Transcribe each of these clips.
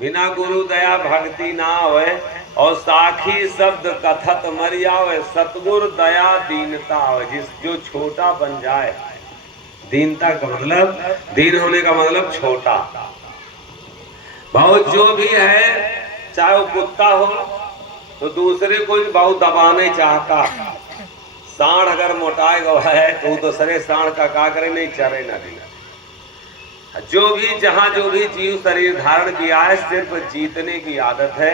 बिना गुरु दया भक्ति ना होए, और साखी शब्द कथत मर आवे, सतगुर दया दीनता होए। जो छोटा बन जाए, दीनता का मतलब, दीन होने का मतलब छोटा। बहुत जो भी है, चाहे वो कुत्ता हो तो दूसरे को भी बहुत दबाने चाहता। सांड अगर मोटाए गवा है तो दूसरे सांड का करे, नहीं चरे ना दिला। जो भी जहां जो भी जीव शरीर धारण किया है, सिर्फ जीतने की आदत है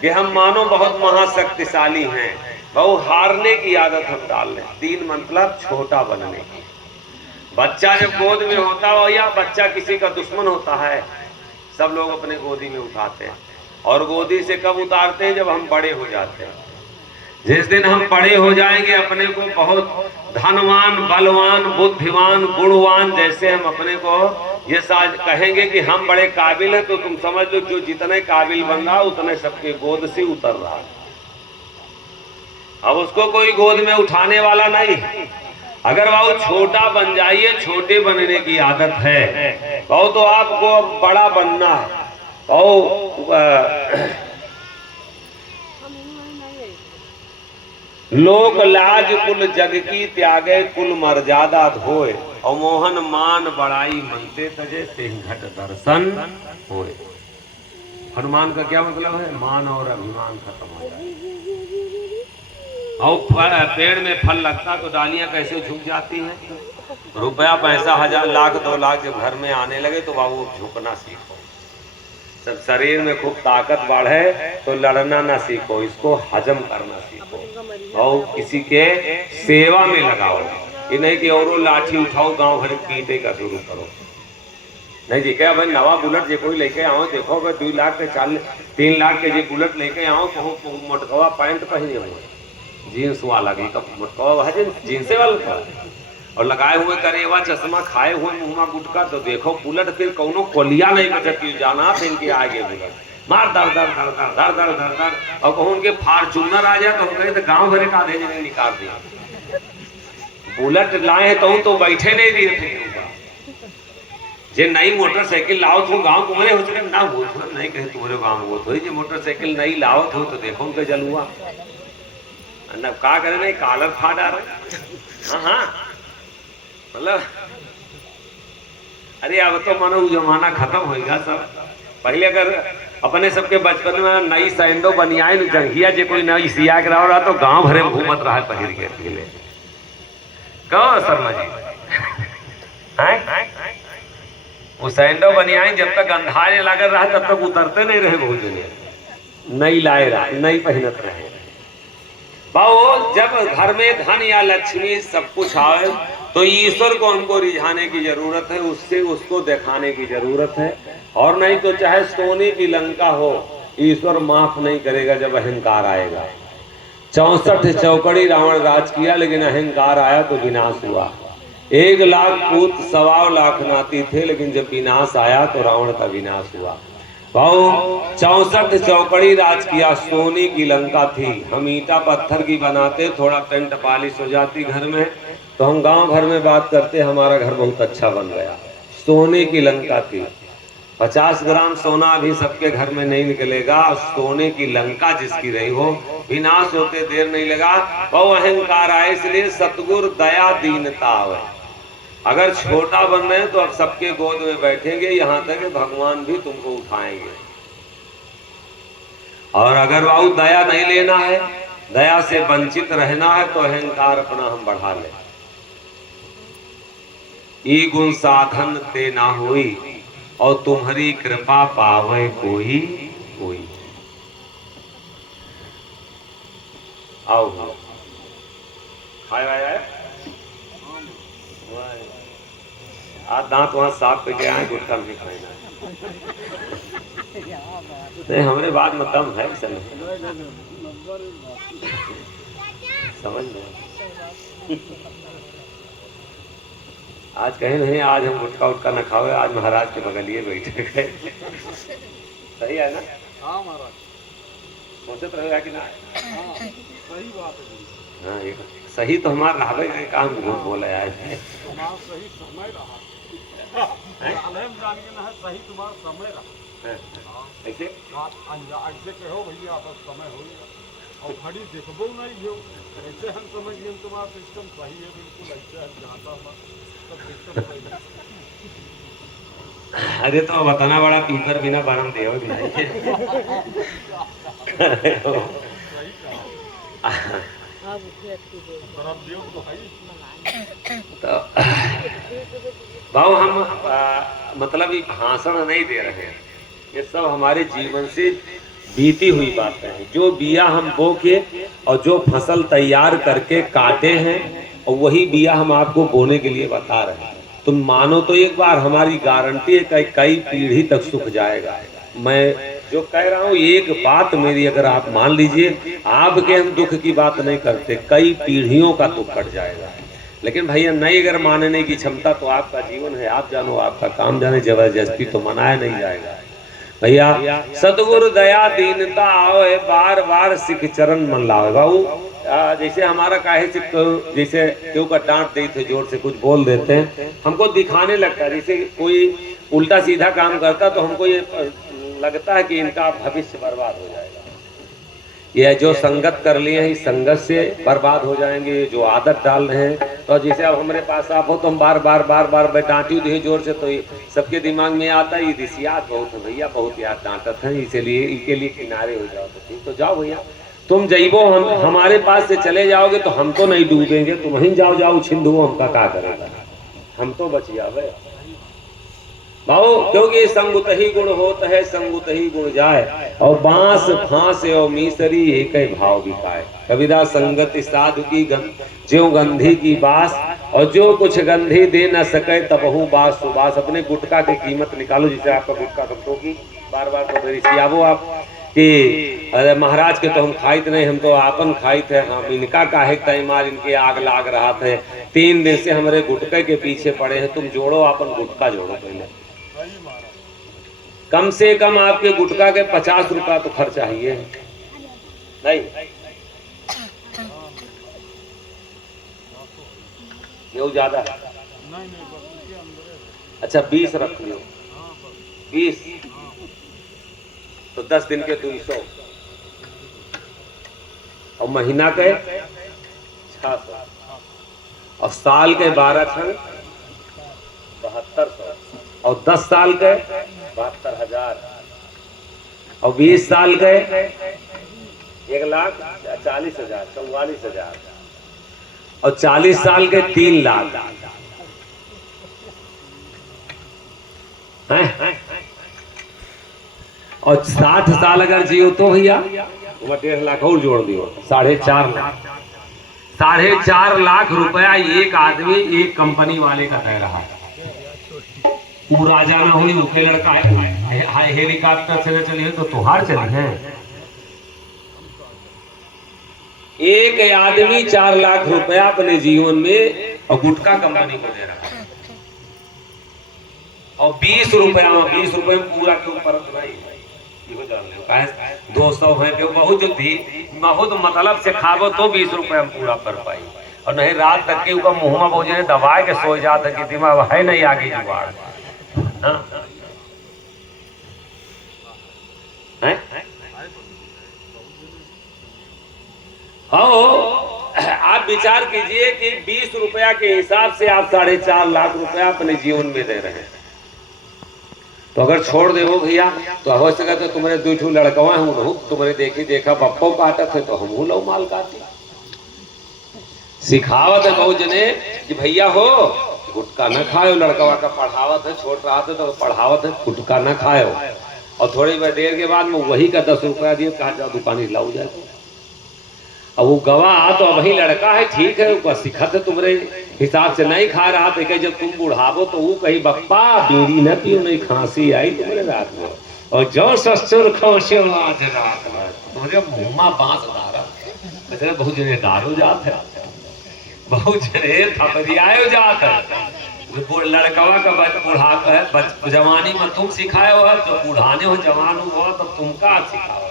कि हम मानो बहुत महाशक्तिशाली हैं, बहुत हारने की आदत हम डाल लें। दीन मतलब छोटा बनने की। बच्चा जब गोद में होता हो या बच्चा किसी का दुश्मन होता है, सब लोग अपने गोदी में उठाते हैं, और गोदी से कब उतारते हैं? जब हम बड़े हो जाते हैं। जिस दिन हम बड़े हो जाएंगे, अपने को बहुत धनवान, बलवान, बुद्धिमान, गुणवान, जैसे हम अपने को ये साज कहेंगे कि हम बड़े काबिल हैं, तो तुम समझ लो जो जितने काबिल बन रहा उतने सबके गोद से उतर रहा। अब उसको कोई गोद में उठाने वाला नहीं। अगर वो छोटा बन जाइए, छोटे बनने की आदत है, वो तो आपको बड़ा बनना है। लोक लाज कुल जग की त्यागे, कुल मर्यादा धोए, और मोहन मान बड़ाई मनते तजे, ते घट दर्शन होए। हनुमान का क्या मतलब है? मान और अभिमान खत्म हो जाए। और पेड़ में फल लगता तो डालियां कैसे झुक जाती हैं। रुपया पैसा 1000 लाख 2 लाख जब घर में आने लगे तो बाबू झुकना सीखो। सब शरीर में खूब ताकत बढ़े तो लड़ना ना सीखो, इसको हजम करना सीखो, और किसी के सेवा में लगाओ। ये नहीं कि औरों लाठी उठाओ गांव भर पीटे का शुरू करो। नहीं जी, क्या भाई नवा बुलेट जो कोई लेके आओ, देखो भाई 2 लाख के 3 लाख के जो बुलेट लेके आओ, मोटकवा पैंट पहने हुए, जीन्स वाला मोटकवा जींस वाला, और लगाए हुए करेवा चश्मा, खाए हुए मुंह में गुटका, तो देखो बुलेट फिर कौनो कोलिया नहीं बचत की जाना फिर इनके आगे बुलेट मार दर दर दर दर दर दर दर दर, और कहूँ उनके फार्चूनर आ जाए तो हम कहें तो गाँव भरे का आधे जगह निकाल दिया। बुलेट लाए तो बैठे नहीं दिए थे। जे नई मोटरसाइकिल लाओ तुम गाँव तुम्हारे हो चुके ना हो, नहीं कहे तुम्हारे गाँव वो थोड़ी जी मोटरसाइकिल नहीं लाओ तो देखो उनके जलुआ न का करे, नहीं कालर फाड़ आ रहे। हाँ मतलब अरे अब तो मानो जमाना खत्म होगा सब। पहले अगर अपने सबके बचपन में नई सैंडो बनियान जंघिया जो कोई नई सिया के रहा तो गांव भरे घूमत रहा पहिर के अकेले। कहो शर्मा जी वो सैंडो बनियान जब तक अंधारे लागल रहा तब तक उतरते नहीं रहे, बहुत दुनिया नई लाए रहा, नई पहनत रहे। बाबू जब घर में धन या लक्ष्मी सब कुछ आए तो ईश्वर को हमको रिझाने की जरूरत है, उससे उसको दिखाने की जरूरत है। और नहीं तो चाहे सोने की लंका हो, ईश्वर माफ नहीं करेगा जब अहंकार आएगा। 64 चौकड़ी रावण राज किया, लेकिन अहंकार आया तो विनाश हुआ। 1 लाख पूत 1.25 लाख नाती थे, लेकिन जब विनाश आया तो रावण का विनाश हुआ। भाऊ 64 चौकड़ी राज किया, सोने की लंका थी। हम ईटा पत्थर की बनाते, थोड़ा पेंट पॉलिश हो जाती घर में, तो हम गांव भर में बात करते हमारा घर बहुत अच्छा बन गया। सोने की लंका थी। 50 ग्राम सोना अभी सबके घर में नहीं निकलेगा। सोने की लंका जिसकी रही हो, विनाश होते देर नहीं लगा। बहु अहंकार आए, इसलिए सतगुर दया दीनता आवे। अगर छोटा बन रहे हैं तो अब सबके गोद में बैठेंगे, यहाँ तक कि भगवान भी तुमको उठाएंगे। और अगर वो दया नहीं लेना है, दया से वंचित रहना है, तो अहंकार अपना हम बढ़ा ले। ई गुण साधन ते ना होई, और तुम्हारी कृपा पावे कोई कोई। आओ खाए आए आज दांत वहां साफ करके आए, गुटखा नहीं खाना। नहीं हमारे बाद में दम है, समझ लो। आज कहीं नहीं, आज हम गुटखा उटका न खावे, आज महाराज के बगलिए बैठे गए। सही है ना? हाँ महाराज, सोचते तो रहेगा कि ना? हाँ, सही बात है। हाँ सही तो हमारा रहा काम झूठ बोला है। सही समय रहा, सही तुम्हारा समय रहा। ऐसे ऐसे कहो भैया बस समय हो गया और खड़ी देखबो नहीं हो ऐसे हम समझ गए तुम्हारा सिस्टम सही है बिल्कुल ऐसे हम जाता हुआ सब सिस्टम सही है। अरे तो बताना बड़ा पीपर बिना बरम दे सही कहा बरम दियो तो है तो भाव हम मतलब ये भाषण नहीं दे रहे हैं, ये सब हमारे जीवन से बीती हुई बातें हैं। जो बिया हम बो के और जो फसल तैयार करके काटे हैं और वही बिया हम आपको बोने के लिए बता रहे हैं। तुम मानो तो एक बार, हमारी गारंटी है कई कई पीढ़ी तक सूख जाएगा। मैं जो कह रहा हूँ एक बात मेरी अगर आप मान लीजिए, आपके हम दुख की बात नहीं करते, कई पीढ़ियों का दुख कट जाएगा। लेकिन भैया नहीं अगर मानने की क्षमता तो आपका जीवन है, आप जानो, आपका काम जाने, जबरदस्ती तो मनाया नहीं जाएगा। भैया सतगुरु दया दीनता आओ, बार बार सिख चरण मन लाओ। बाबू जैसे हमारा काहे से जैसे क्यों का डांट देते थे, जोर से कुछ बोल देते हैं, हमको दिखाने लगता है। जैसे कोई उल्टा सीधा काम करता तो हमको ये लगता है कि इनका भविष्य बर्बाद हो जाएगा। ये जो संगत कर लिए हैं, इस संगत से बर्बाद हो जाएंगे। जो आदत डाल रहे हैं, तो जैसे अब हमारे पास आप हो तो हम बार बार डांटी दी जोर से, तो सबके दिमाग में आता है ये दिसियात बहुत है भैया, बहुत याद डांटत है, इसलिए इनके लिए किनारे हो जाओ। तो ठीक, तो जाओ भैया, तुम जइबो, हम हमारे पास से चले जाओगे तो हम तो नहीं डूबेंगे, तुम वहीं जाओ छिंदू, हमका क्या करेगा, हम तो बच जाओगे भाव। क्योंकि संगुत ही गुण होत है, संगुत ही गुण जाए, और बांस फांस और मीसरी एक ही भाव बिकाए। कबीरदास संगत साधु की ज्यों गंधी की बास, और जो कुछ गंधी दे न सके तबहु बास सुबास। अपने गुटखा की कीमत निकालो, जिसे आपका गुटखा कब की बार बार तो मेरी सियाबो आप कि अरे महाराज के तो हम खाइत नहीं, हम तो आपन खाइत है, हम इनका काहे तैमार, इनके आग लाग रहा था, 3 दिन से हमारे गुटके के पीछे पड़े हैं, तुम जोड़ो अपन गुटका जोड़ो पहले। कम से कम आपके गुटका के 50 रुपया तो खर्च चाहिए नहीं, ये ज्यादा है। अच्छा 20 रख लो, 20 तो 10 दिन के 200 और महीना के 600 और साल के 12 क्षण 7200 और 10 साल के 72,000 और 20 साल के 1,40,000 44,000 और 40 साल के 3 लाख हैं? और 60 साल अगर जियो तो भैया 1.5 लाख और जोड़ दियो, 4.5 लाख। 4.5 लाख रुपया एक आदमी एक कंपनी वाले का दे रहा है। पूरा जाना हुई उनके लड़का हेलीकॉप्टर से चलिए तो तुहार चली है। एक आदमी 4 लाख रुपया अपने जीवन में और गुटखा कंपनी को दे रहा है, और 20 रुपया में 20 रुपये में पूरा के ऊपर नहीं, 200 है कि बहुत बहुत मतलब से खाबो तो 20 रुपये में पूरा कर पाई, और नहीं रात तक के ऊपर मुँह में भोजन दबाए के सो जाता कि दिमाग है नहीं आगे जुगाड़। आप विचार कीजिए कि 20 रुपया के हिसाब से आप 4.5 लाख रुपया अपने जीवन में दे रहे हैं। तो अगर छोड़ दे वो भैया तो हो सका तो तुम्हारे 2 लड़कवा हूँ, तुम्हारे देखी देखा बप्पो काटत है तो हम लो माल काटे। सिखावत है बहुत जने कि भैया हो गुटखा न खाओ, लड़कवा का पढ़ावत है, छोड़ रहा था तो पढ़ावत है गुटखा न खाओ, और थोड़ी देर के बाद में वही का 10 रुपया दिए, कहा जाओ दुकान लाऊ जाए। अब वो गवाह तो वही लड़का है, ठीक है वो सिखत है, तुम्हारे हिसाब से नहीं खा रहा था, जब तुम बुढ़ावो तो वो कही बप्पा बीड़ी न पियो, नहीं खांसी आई तुम्हारे रात में, और जो ससुर खोशे आज रात में तुम्हारे मुँह बांस डारा। बहुत जने दारू जात है, बहुत जने थपरियाए जात है। लड़कवा का बुढ़ा है जवानी में तुम सिखाए हो, तो बुढ़ाने हो जवान हो तो तुम का सिखाओ।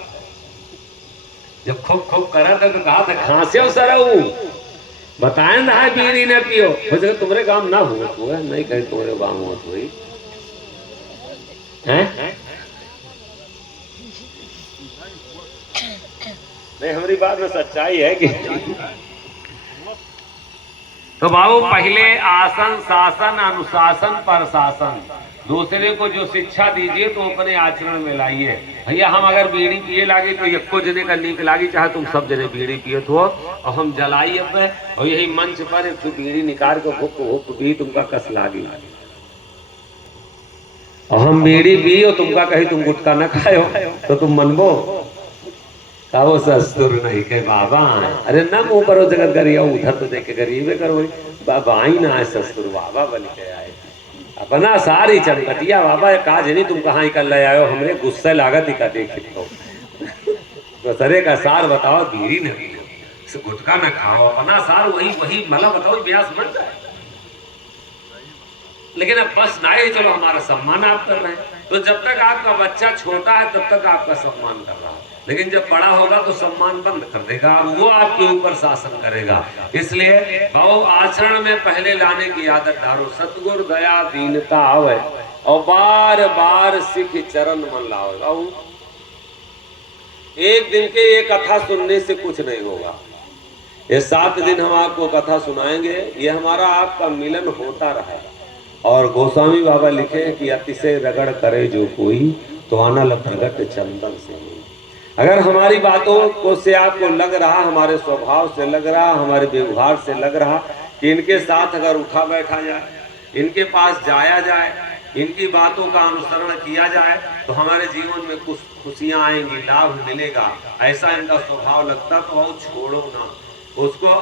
जब खूब खूब करा था तो कहा था खांसे हो सर बताए ना है बीड़ी न पियो, वैसे तुम्हारे काम ना हुआ तो नहीं कहीं तुम्हारे गाँव हुआ तो नहीं, हमारी बात में सच्चाई है कि तो बाबू पहले आसन शासन अनुशासन प्रशासन, दूसरे को जो शिक्षा दीजिए तो अपने आचरण में लाइए। भैया हम अगर बीड़ी पिए लागे तो एको जने का नीक लागी, चाहे तुम सब जने बीड़ी पिए तो, और हम जलाई अब और यही मंच पर एक बीड़ी निकाल के हुक हुक पी तुमका कस लागी, और हम बीड़ी पी और तुमका कहीं तुम गुटखा न खायो तो तुम मनबो वो सस्तुर नहीं के बाबा। अरे ना मुंह करो जगत गरिया, उधर तो देख के गरीबे करो बाबा ही ना है सस्तुर बाबा बन के आए अपना सारी चमकटिया बाबा काज नहीं तुम कहाँ कर ले आयो, हमरे गुस्से लागत ही का देख तो सरे का सार बताओ, बीड़ी न पी गुटखा न खाओ, अपना सार वही मला बताओ ब्यास बन जाए। लेकिन अब बस ना ही चलो हमारा सम्मान आप कर रहे हैं, तो जब तक आपका बच्चा छोटा है तब तक आपका सम्मान कर रहा है, लेकिन जब बड़ा होगा तो सम्मान बंद कर देगा, वो आपके ऊपर शासन करेगा। इसलिए भाव आचरण में पहले लाने की आदत डालो, सतगुरु दया दीनता आवे और बार बार सिख चरण मन लाओ। भाव एक दिन के ये कथा सुनने से कुछ नहीं होगा, ये 7 दिन हम आपको कथा सुनाएंगे, ये हमारा आपका मिलन होता रहा। और गोस्वामी बाबा लिखे कि अतिशय रगड़ करे जो कोई तो आनल प्रगट चंदन से। अगर हमारी बातों को से आपको लग रहा, हमारे स्वभाव से लग रहा, हमारे व्यवहार से लग रहा कि इनके साथ अगर उठा बैठा जाए, इनके पास जाया जाए, इनकी बातों का अनुसरण किया जाए तो हमारे जीवन में कुछ खुशियां आएंगी, लाभ मिलेगा, ऐसा इनका स्वभाव लगता तो वो छोड़ो ना उसको।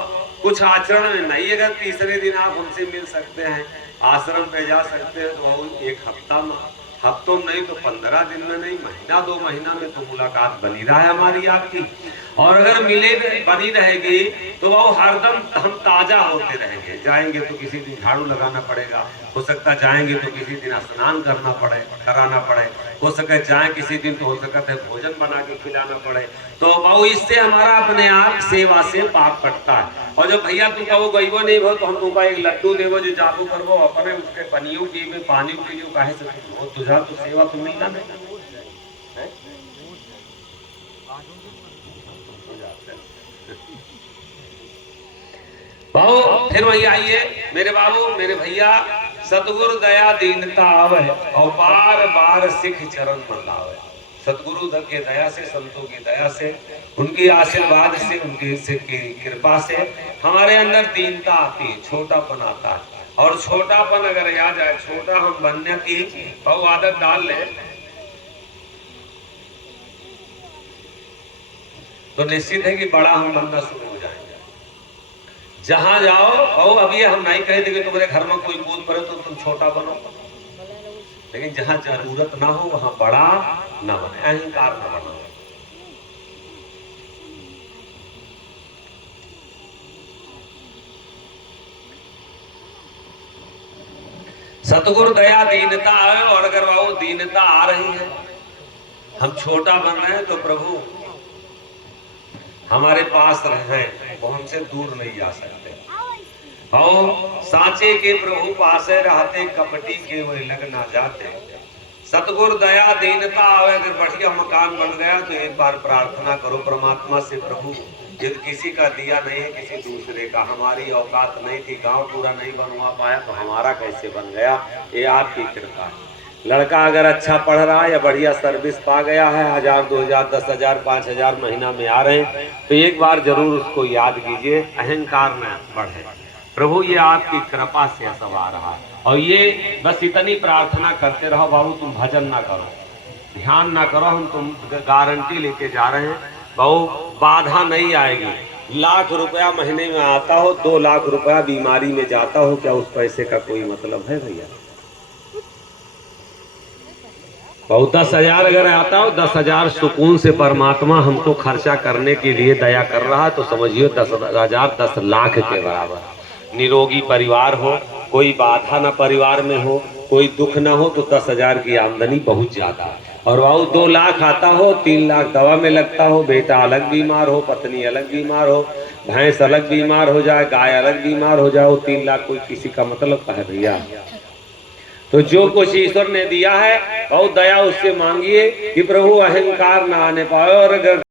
कुछ आचरण में नहीं, अगर तीसरे दिन आप हमसे मिल सकते हैं, आश्रम पे जा सकते हैं, तो वो एक हफ्तों नहीं तो 15 दिन में नहीं, महीना 2 महीना में तो मुलाकात बनी रहा है हमारी आपकी। और अगर मिले बनी रहेगी तो वो हरदम हम ताजा होते रहेंगे। जाएंगे तो किसी दिन झाड़ू लगाना पड़ेगा, हो सकता जाएंगे तो किसी दिन स्नान कराना पड़े, हो सके जाए किसी दिन तो हो सकता है भोजन बना के खिलाना पड़े, तो वो इससे हमारा अपने आप सेवा से पाप कटता है। और जब भैया तुम वो गईबो नहीं हो तो हम तुमका एक लड्डू देवो जो जाबू करवो, अपने उसके पनियों की में पानी पीलियो, काहे से तुम तुझा तो सेवा तो मिलना नहीं। बाबू फिर वही आइए मेरे बाबू मेरे भैया, सतगुरु दया दीनता आवे और बार बार सिख चरण मन लावे। सतगुरु की दया से, संतों की दया से, उनकी आशीर्वाद से, उनकी कृपा से हमारे अंदर दीनता आती है, छोटापन आता है। और छोटापन अगर आ जाए, छोटा हम बनने की बहु आदत डाल ले तो निश्चित है कि बड़ा हम बनना शुरू हो जाएंगे। जहां जाओ और अभी हम नहीं कह देंगे तुम्हारे घर में कोई कूद पड़े तो तुम छोटा बनो, लेकिन जहां जरूरत ना हो वहां बड़ा ना बने, अहंकार न बनो। सतगुरु दया दीनता है, और अगर वो दीनता आ रही है, हम छोटा बन रहे हैं तो प्रभु हमारे पास रहे, वो हमसे दूर नहीं जा सकते। और साचे के प्रभु पासे रहते, कपटी के वही लग ना जाते। सतगुरु दया दीनता आवे। अगर बढ़िया मकान बन गया तो एक बार प्रार्थना करो परमात्मा से, प्रभु यदि किसी का दिया नहीं है, किसी दूसरे का, हमारी औकात नहीं थी, गांव पूरा नहीं बनवा पाया तो हमारा कैसे बन गया, ये आपकी कृपा है। लड़का अगर अच्छा पढ़ रहा है या बढ़िया सर्विस पा गया है, 1000 2000 10,000 5,000 महीना में आ रहे हैं, तो एक बार जरूर उसको याद कीजिए, अहंकार न बढ़े। प्रभु ये आपकी कृपा से सब आ रहा है। और ये बस इतनी प्रार्थना करते रहो, बाबू तुम भजन ना करो, ध्यान ना करो, हम तुम गारंटी लेके जा रहे हैं, बाबू बाधा नहीं आएगी। 1 लाख रुपया महीने में आता हो, 2 लाख रुपया बीमारी में जाता हो, क्या उस पैसे का कोई मतलब है भैया? बहुत 10,000 अगर आता हो, 10,000 सुकून से परमात्मा हमको खर्चा करने के लिए दया कर रहा है, तो समझिए 10,000 10 लाख के बराबर। निरोगी परिवार हो, कोई बाधा ना परिवार में हो, कोई दुख ना हो, तो 10,000 की आमदनी बहुत ज्यादा है। और वो 2 लाख आता हो, 3 लाख दवा में लगता हो, बेटा अलग बीमार हो, पत्नी अलग बीमार हो, भैंस अलग बीमार हो जाए, गाय अलग बीमार हो जाए, 3 लाख कोई किसी का मतलब का है भैया? तो जो कुछ ईश्वर ने दिया है बहुत दया उससे मांगिए कि प्रभु अहंकार ना आने पाए। और अगर